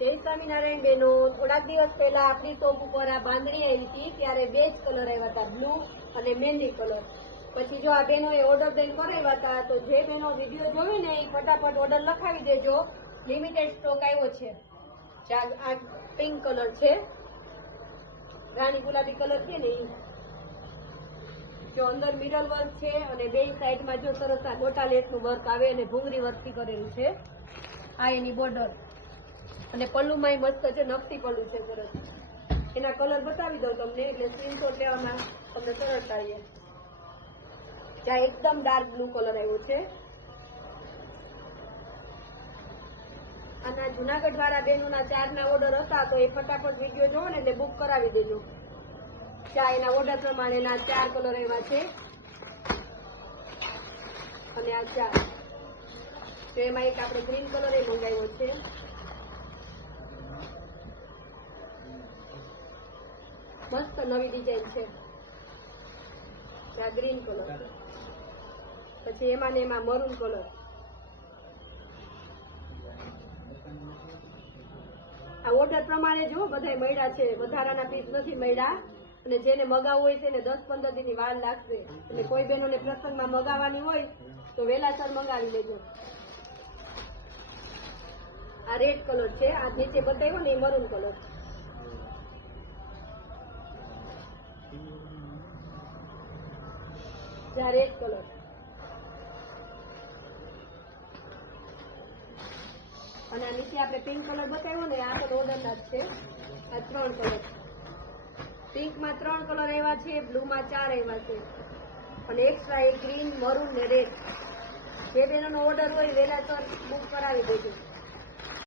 જય સ્વામિનારાયણ બહેનો, થોડાક દિવસ પહેલા આપણી શોપ ઉપર આ બાંધણી આવી હતી ત્યારે બે જ કલર આવ્યા હતા, બ્લુ અને મહેંદી કલર. પછી જો આ બહેનોએ ઓર્ડર દઈને કરાવ્યા હતા, તો જે બહેનો વિડીયો જોવે ને એ ફટાફટ ઓર્ડર લખાવી દેજો. લિમિટેડ સ્ટોક આવ્યો છે. આ પિંક કલર છે, રાણી ગુલાબી કલર છે ને એ. જો અંદર મિડલ વર્ક છે અને બે સાઈડમાં જો સરસ આ ગોટા લેસનું વર્ક આવે અને ભૂંગળી વર્કથી કરેલું છે. આ એની બોર્ડર અને પલ્લુમાં મસ્ત છે, નકટી પલ્લુ છે સરસ. એના કલર બતાવી દઉં તમને, એટલે સ્ક્રીનશોટ લેવામાં તમને સરળતા રહે. જ્યાં એકદમ ડાર્ક બ્લુ કલર આવ્યો છે. આના જુનાગઢ વાળા બહેનોના 4ના ઓર્ડર હતા, તો એ ફટાફટ વિડીયો જોવો ને એટલે બુક કરાવી દેજો. ત્યાં એના ઓર્ડર પ્રમાણેના 4 કલર એવા છે અને આ 4. તો એમાં એક આપણે ગ્રીન કલર એ મંગાવ્યો છે. મસ્ત નવી ડિઝાઇન છે. આ ગ્રીન કલર, પછી એમાં ને એમાં મરૂન કલર. આ ઓર્ડર પ્રમાણે જો બધા મળ્યા છે, વધારાના પીસ નથી મળ્યા. અને જેને મગાવવું હોય તેને 10-15 દિનની વાર લાગશે. એટલે કોઈ બહેનોને પ્રસંગમાં મગાવવાની હોય તો વહેલાસર મંગાવી લેજો. આ રેડ કલર છે, આ નીચે બતાવ્યો ને એ મરૂન કલર. આ રેડ કલર અને આ નીચે આપણે પિંક કલર બતાવ્યો ને આ તો ઓર્ડરના જ છે. આ 3 કલર, પિંકમાં 3 કલર આવ્યા છે, બ્લુમાં 4 આવ્યા છે અને એક્સ્ટ્રા એક ગ્રીન, મરૂન ને રેડ. જે બહેનોનો ઓર્ડર હોય વહેલાસર બુક કરાવી દેજો.